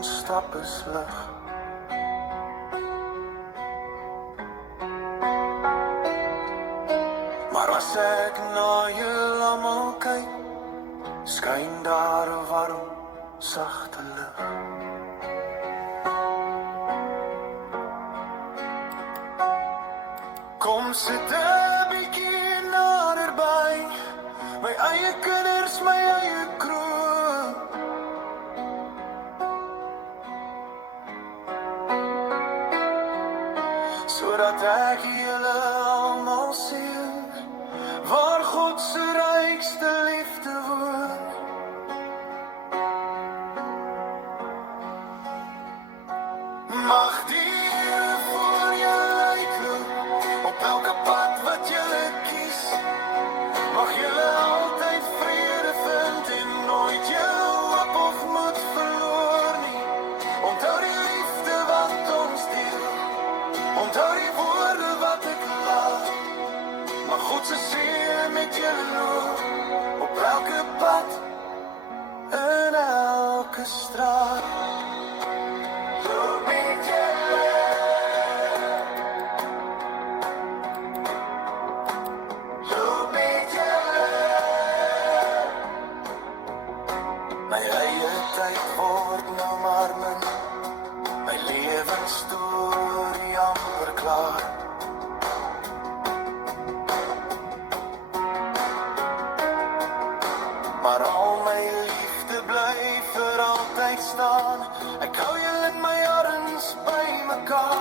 ons stap is lig. Maar as ek na julle almal kyk, skyn daar 'n warm, sagte lig. Kom sit 'n bietjie naderby, my eie kinders, my eie kroon. Sodat ek julle almal sien, waar God se rykste liefde woon. Mag die Here voor jou uitloop, op elke pad wat jy kies. Mag jy altyd vrede vind en nooit jou hoop of moed verloor nie. Onthou die liefde wat ons deel, onthou die woorde wat ek laat. Mag God se seën met jou loop, op elke pad, in elke straat. Loop met julle, loop met julle. My eie tyd word nou maar min, my lewensstorie amper klaar. Maar al my liefde bly vir altyd staan. Ek hou julle in my arms by mekaar.